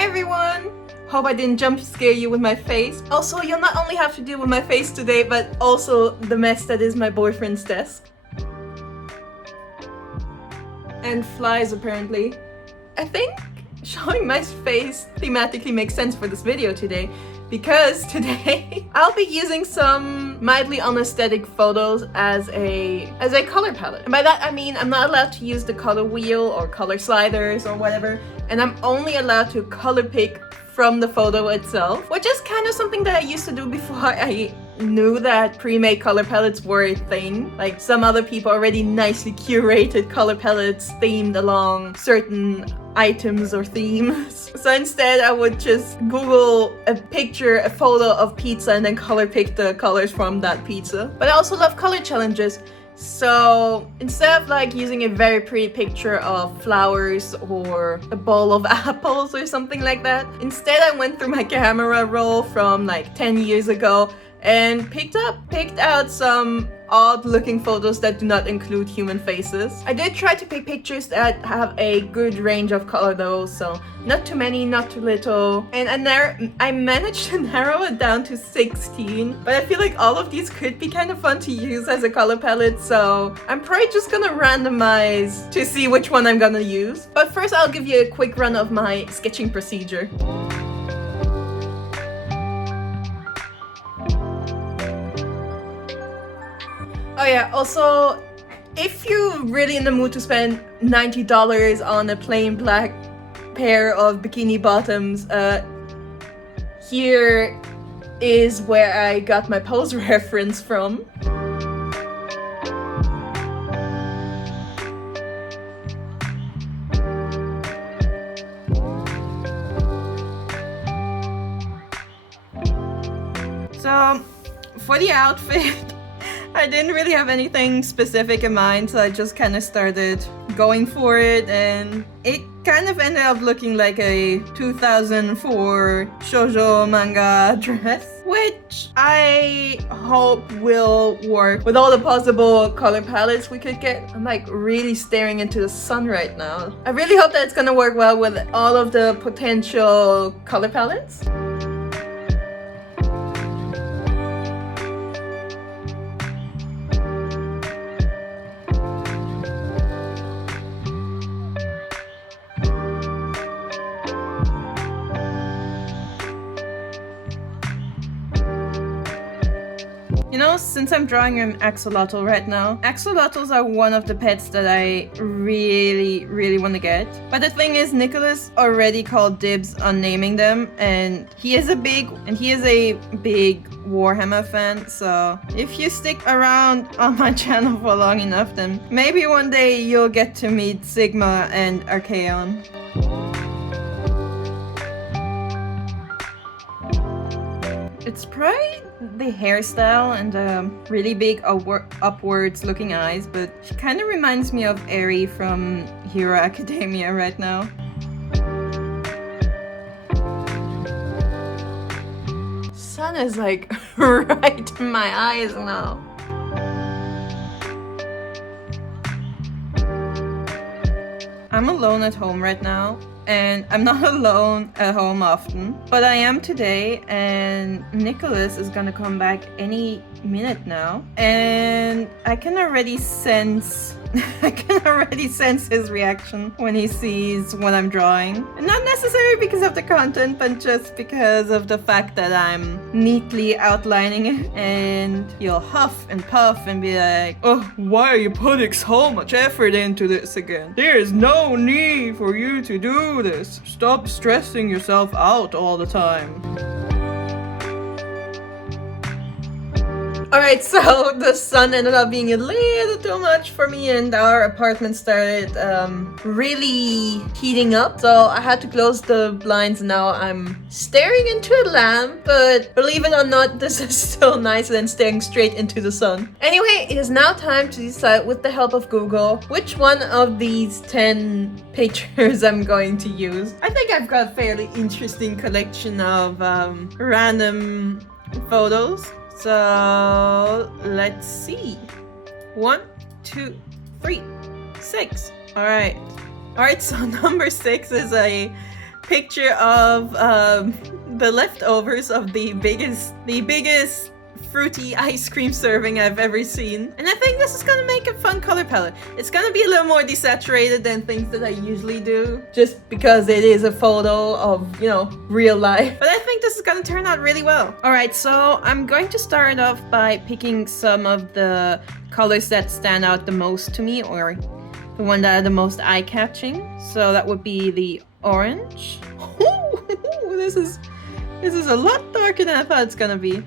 Hi everyone! Hope I didn't jump scare you with my face. Also, you'll not only have to deal with my face today, but also the mess that is my boyfriend's desk. And flies, apparently. I think showing my face thematically makes sense for this video today, because today I'll be using some mildly unaesthetic photos as a color palette. And by that I mean I'm not allowed to use the color wheel or color sliders or whatever, and I'm only allowed to color pick from the photo itself, which is kind of something that I used to do before I knew that pre-made color palettes were a thing. Like, some other people already nicely curated color palettes themed along certain items or themes. So instead I would just Google a photo of pizza and then color pick the colors from that pizza. But I also love color challenges. So instead of like using a very pretty picture of flowers or a bowl of apples or something like that, instead I went through my camera roll from like 10 years ago and picked out some odd looking photos that do not include human faces. I did try to pick pictures that have a good range of color though, so not too many, not too little. And I managed to narrow it down to 16, but I feel like all of these could be kind of fun to use as a color palette, so I'm probably just gonna randomize to see which one I'm gonna use. But first I'll give you a quick run of my sketching procedure. Oh yeah, also, if you're really in the mood to spend $90 on a plain black pair of bikini bottoms, here is where I got my pose reference from. So, for the outfit, I didn't really have anything specific in mind, so I just kind of started going for it, and it kind of ended up looking like a 2004 shoujo manga dress, which I hope will work with all the possible color palettes we could get. I'm like really staring into the sun right now. I really hope that it's gonna work well with all of the potential color palettes. You know, since I'm drawing an axolotl right now, axolotls are one of the pets that I really want to get. But the thing is, Nicholas already called dibs on naming them, and he is a big Warhammer fan, so if you stick around on my channel for long enough, then maybe one day you'll get to meet Sigma and Archaon. It's probably the hairstyle and the really big upwards looking eyes, but she kind of reminds me of Eri from Hero Academia right now. Sun is like right in my eyes now. I'm alone at home right now. And I'm not alone at home often, but I am today, and Nicholas is gonna come back any minute now, and I can already sense his reaction when he sees what I'm drawing. And not necessarily because of the content, but just because of the fact that I'm neatly outlining it, and you'll huff and puff and be like, "Oh, why are you putting so much effort into this again? There is no need for you to do this. Stop stressing yourself out all the time." Alright, so the sun ended up being a little too much for me, and our apartment started really heating up, so I had to close the blinds. Now I'm staring into a lamp, but believe it or not, this is still nicer than staring straight into the sun. Anyway, it is now time to decide, with the help of Google, which one of these 10 pictures I'm going to use. I think I've got a fairly interesting collection of random photos. So let's see. 1, 2, 3, 6. Alright, so number 6 is a picture of the leftovers of the biggest fruity ice cream serving I've ever seen. And I think this is gonna make a fun color palette. It's gonna be a little more desaturated than things that I usually do, just because it is a photo of, you know, real life. But I think this is gonna turn out really well. Alright, so I'm going to start off by picking some of the colors that stand out the most to me, or the one that are the most eye-catching. So that would be the orange. This is a lot darker than I thought it's gonna be.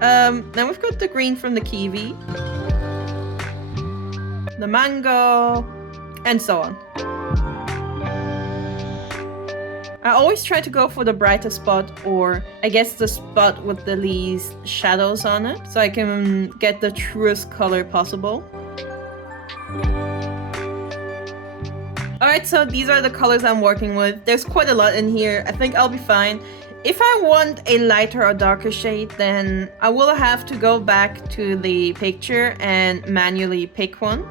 Then we've got the green from the kiwi, the mango, and so on. I always try to go for the brightest spot, or I guess the spot with the least shadows on it, so I can get the truest color possible. Alright, so these are the colors I'm working with. There's quite a lot in here. I think I'll be fine. If I want a lighter or darker shade, then I will have to go back to the picture and manually pick one.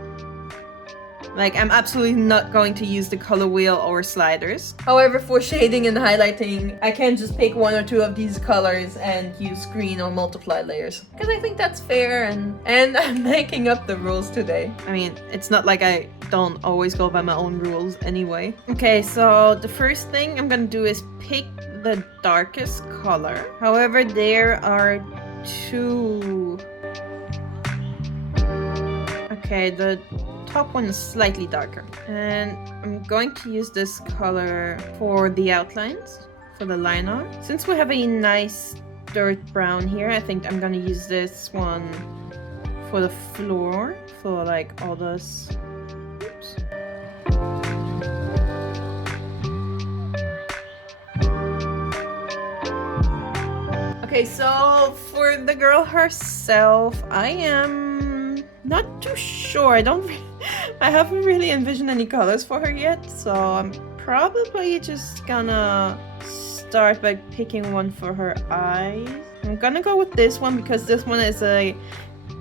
Like, I'm absolutely not going to use the color wheel or sliders. However, for shading and highlighting, I can just pick one or two of these colors and use green or multiply layers. Because I think that's fair, and I'm making up the rules today. I mean, it's not like I don't always go by my own rules anyway. Okay, so the first thing I'm gonna do is pick the darkest color. However, there are two. Okay, the top one is slightly darker, and I'm going to use this color for the outlines, for the line art. Since we have a nice dirt brown here, I think I'm gonna use this one for the floor, for like all this. Oops. Okay, so for the girl herself, I am not too sure. I haven't really envisioned any colors for her yet, so I'm probably just gonna start by picking one for her eyes. I'm gonna go with this one because this one is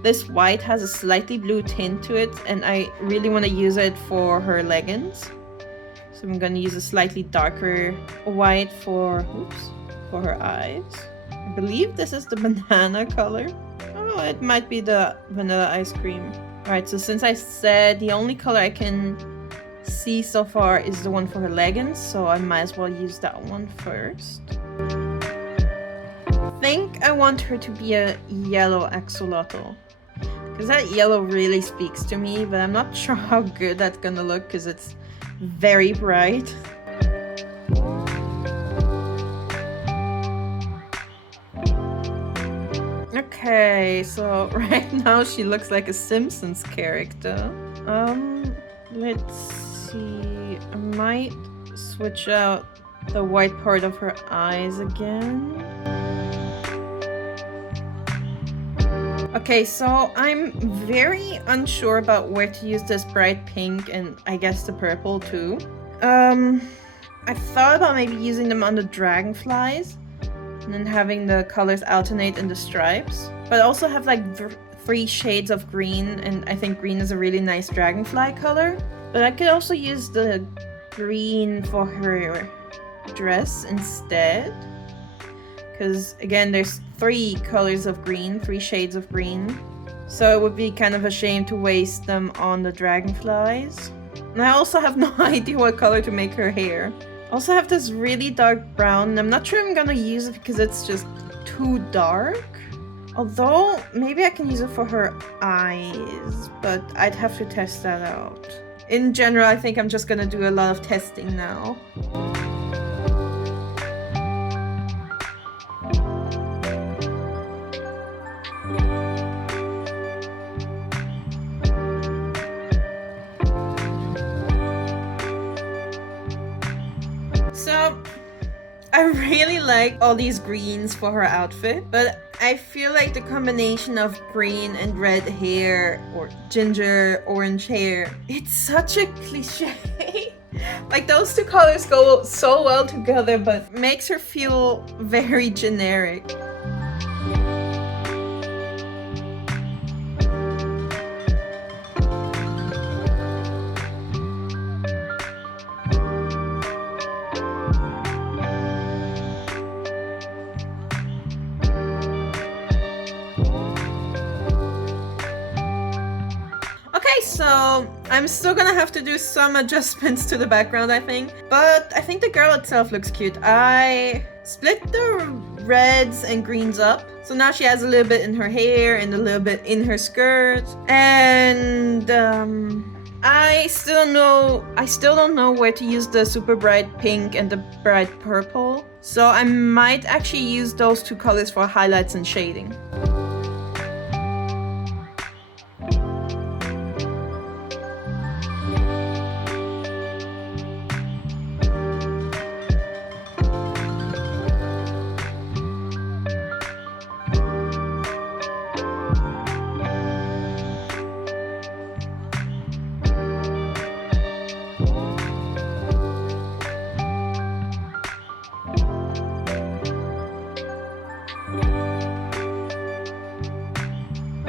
this white has a slightly blue tint to it, and I really want to use it for her leggings. So I'm gonna use a slightly darker white for her eyes. I believe this is the banana color. Oh, it might be the vanilla ice cream. Alright, so since I said the only color I can see so far is the one for her leggings, so I might as well use that one first. I think I want her to be a yellow axolotl, because that yellow really speaks to me, but I'm not sure how good that's gonna look because it's very bright. Okay, so right now she looks like a Simpsons character. Let's see. I might switch out the white part of her eyes again. Okay, so I'm very unsure about where to use this bright pink and I guess the purple too. I thought about maybe using them on the dragonflies and then having the colors alternate in the stripes. But I also have like 3 shades of green, and I think green is a really nice dragonfly color. But I could also use the green for her dress instead. Because again, there's 3 colors of green, 3 shades of green. So it would be kind of a shame to waste them on the dragonflies. And I also have no idea what color to make her hair. I also have this really dark brown, and I'm not sure I'm gonna use it because it's just too dark. Although, maybe I can use it for her eyes, but I'd have to test that out. In general, I think I'm just gonna do a lot of testing now. So, I really like all these greens for her outfit, but I feel like the combination of green and red hair, or ginger orange hair, it's such a cliche. Like, those 2 colors go so well together, but makes her feel very generic. so I'm still gonna have to do some adjustments to the background, I think. But I think the girl itself looks cute. I split the reds and greens up. So now she has a little bit in her hair and a little bit in her skirt. And I still don't know where to use the super bright pink and the bright purple. So I might actually use those two colors for highlights and shading.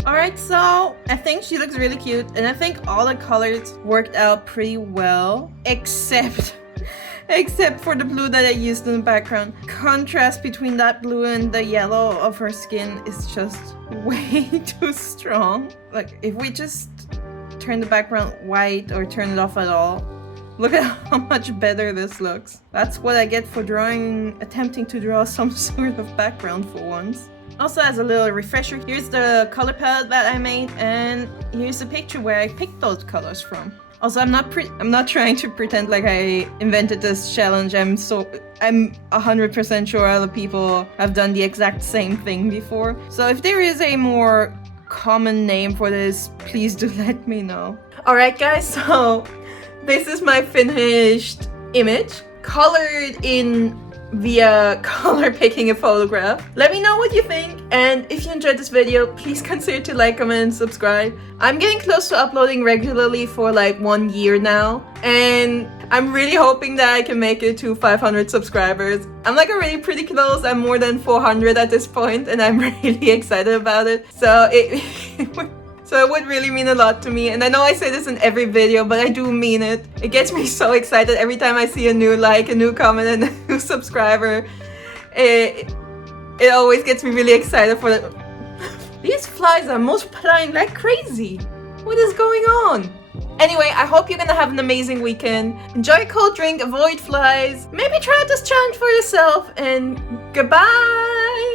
Alright, so I think she looks really cute, and I think all the colors worked out pretty well, except for the blue that I used in the background. Contrast between that blue and the yellow of her skin is just way too strong. Like, if we just turn the background white or turn it off at all, look at how much better this looks. That's what I get for attempting to draw some sort of background for once. Also, as a little refresher, here's the color palette that I made, and here's the picture where I picked those colors from. Also, I'm not trying to pretend like I invented this challenge. I'm 100% sure other people have done the exact same thing before. So if there is a more common name for this, please do let me know. Alright guys, so this is my finished image, colored in via color picking a photograph. Let me know what you think, and if you enjoyed this video, please consider to like, comment, and subscribe. I'm getting close to uploading regularly for like 1 year now, and I'm really hoping that I can make it to 500 subscribers. I'm like already pretty close. I'm more than 400 at this point, and I'm really excited about it. So So it would really mean a lot to me, and I know I say this in every video, but I do mean it. It gets me so excited every time I see a new like, a new comment, and a new subscriber. It always gets me really excited for the... These flies are multiplying like crazy. What is going on? Anyway, I hope you're gonna have an amazing weekend. Enjoy a cold drink, avoid flies, maybe try out this challenge for yourself, and goodbye!